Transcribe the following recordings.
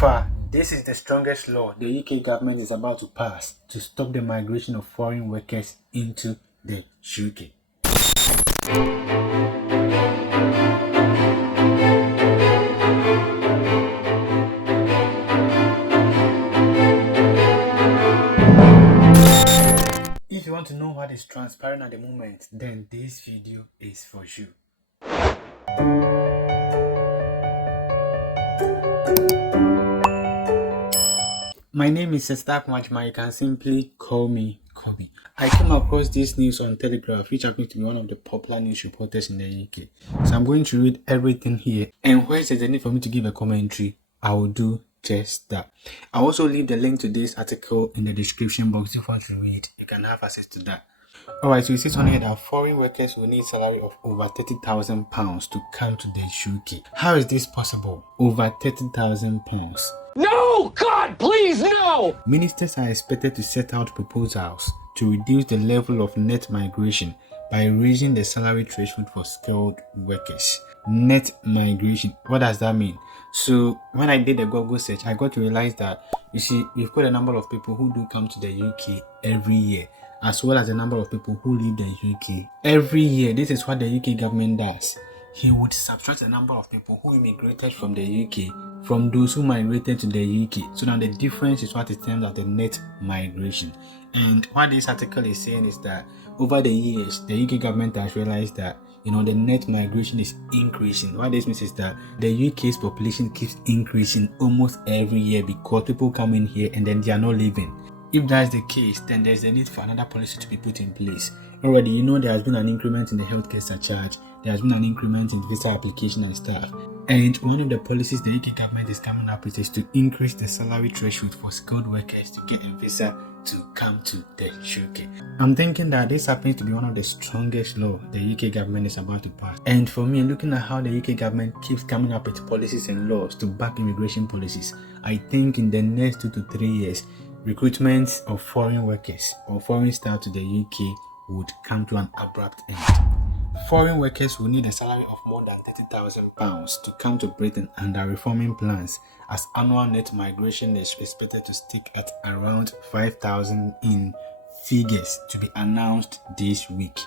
far, this is the strongest law the UK government is about to pass to stop the migration of foreign workers into the UK. If you want to know what is transpiring at the moment, then this video is for you. My name is Sestak Machma. You can simply call me Kobe. I came across this news on Telegraph, which happens to be one of the popular news reporters in the UK. So I'm going to read everything here, and where there's a need for me to give a commentary, I will do just that. I'll also leave the link to this article in the description box. If you want to read, you can have access to that. Alright, so it says on here that foreign workers will need salary of over £30,000 to come to the UK. How is this possible? Over £30,000. No! God, please, no! Ministers are expected to set out proposals to reduce the level of net migration by raising the salary threshold for skilled workers. Net migration, what does that mean? So when I did a Google search, I got to realize that, you see, we've got a number of people who do come to the UK every year, as well as the number of people who leave the UK every year. This is what the UK government does. He would subtract the number of people who immigrated from the UK from those who migrated to the UK. So now the difference is what is termed as the net migration. And what this article is saying is that over the years, the UK government has realized that the net migration is increasing. What this means is that the UK's population keeps increasing almost every year because people come in here and then they are not leaving. If that's the case, then there's a need for another policy to be put in place. Already, there has been an increment in the healthcare surcharge. There has been an increment in visa application and stuff. And one of the policies the UK government is coming up with is to increase the salary threshold for skilled workers to get a visa to come to the UK. I'm thinking that this happens to be one of the strongest laws the UK government is about to pass. And for me, looking at how the UK government keeps coming up with policies and laws to back immigration policies, I think in the next 2 to 3 years, recruitment of foreign workers or foreign staff to the UK would come to an abrupt end. Foreign workers will need a salary of more than £30,000 to come to Britain under reforming plans, as annual net migration is expected to stick at around 5,000 in figures to be announced this week.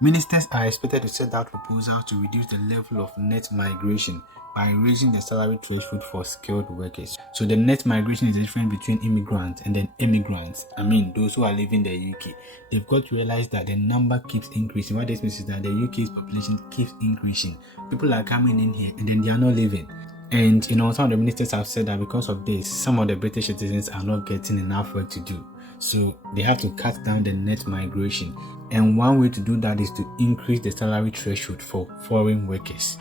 Ministers are expected to set out proposals to reduce the level of net migration by raising the salary threshold for skilled workers. So the net migration is the difference between immigrants and then immigrants. Those who are leaving the UK. They've got to realize that the number keeps increasing. What this means is that the UK's population keeps increasing. People are coming in here and then they are not leaving. And some of the ministers have said that because of this, some of the British citizens are not getting enough work to do. So they have to cut down the net migration. And one way to do that is to increase the salary threshold for foreign workers.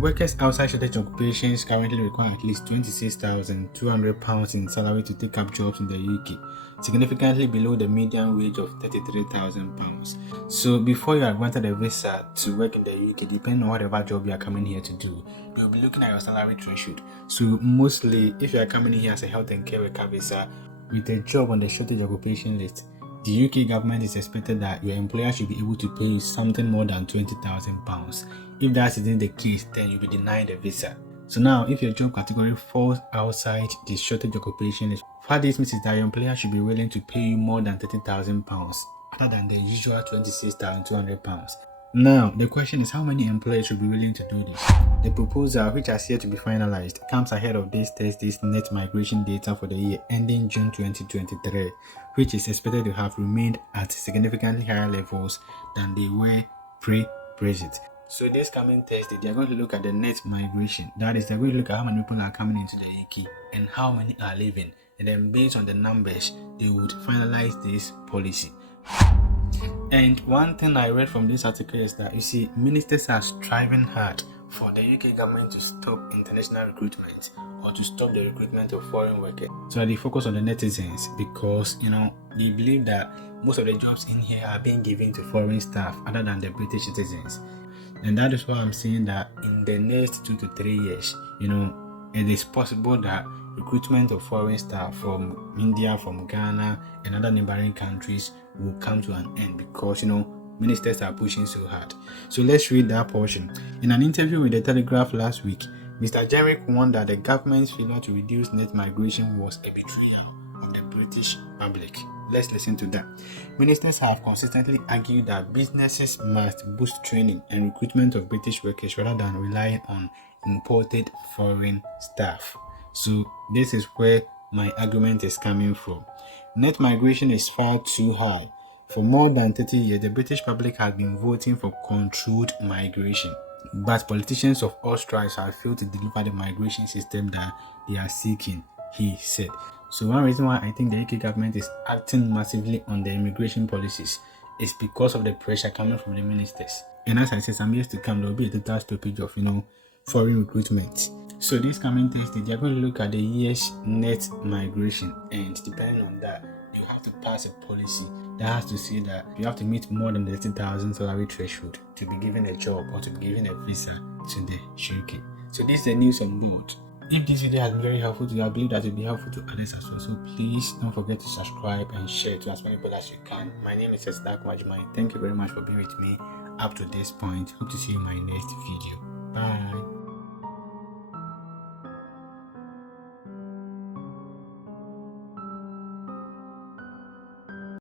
Workers outside shortage occupations currently require at least £26,200 in salary to take up jobs in the UK, significantly below the median wage of £33,000. So before you are granted a visa to work in the UK, depending on whatever job you are coming here to do, they will be looking at your salary threshold. So mostly, if you are coming in here as a health and care worker visa with a job on the shortage occupation list, the UK government is expected that your employer should be able to pay you something more than £20,000. If that isn't the case, then you'll be denied a visa. So now, if your job category falls outside the shortage occupation list, what this means is that your employer should be willing to pay you more than £30,000 other than the usual £26,200. Now, the question is how many employers should be willing to do this? The proposal, which has yet to be finalized, comes ahead of this Thursday's net migration data for the year ending June 2023, which is expected to have remained at significantly higher levels than they were pre-Brexit. So this coming Thursday, they are going to look at the net migration. That is, they're going to look at how many people are coming into the UK and how many are leaving. And then based on the numbers, they would finalize this policy. And one thing I read from this article is that, ministers are striving hard for the UK government to stop international recruitment or to stop the recruitment of foreign workers. So they focus on the netizens because, they believe that most of the jobs in here are being given to foreign staff other than the British citizens. And that is why I'm saying that in the next 2 to 3 years, it is possible that recruitment of foreign staff from India, from Ghana, and other neighboring countries will come to an end because, ministers are pushing so hard. So let's read that portion. In an interview with the Telegraph last week, Mr. Jenrick warned that the government's failure to reduce net migration was a betrayal of the British public. Let's listen to that. Ministers have consistently argued that businesses must boost training and recruitment of British workers rather than relying on imported foreign staff. So this is where my argument is coming from. Net migration is far too high. For more than 30 years, the British public has been voting for controlled migration. But politicians of all stripes have failed to deliver the migration system that they are seeking, he said. So one reason why I think the UK government is acting massively on the immigration policies is because of the pressure coming from the ministers. And as I said, some years to come, there will be a total stoppage of, foreign recruitment. So this coming Thursday, they are going to look at the year's net migration, and depending on that, you have to pass a policy that has to say that you have to meet more than the 30,000 salary threshold to be given a job or to be given a visa to the UK. So this is the news on board. If this video has been very helpful to you, I believe that it will be helpful to others as well. So please don't forget to subscribe and share to as many people as you can. My name is Esdak Wajimai. Thank you very much for being with me up to this point. Hope to see you in my next video. Bye.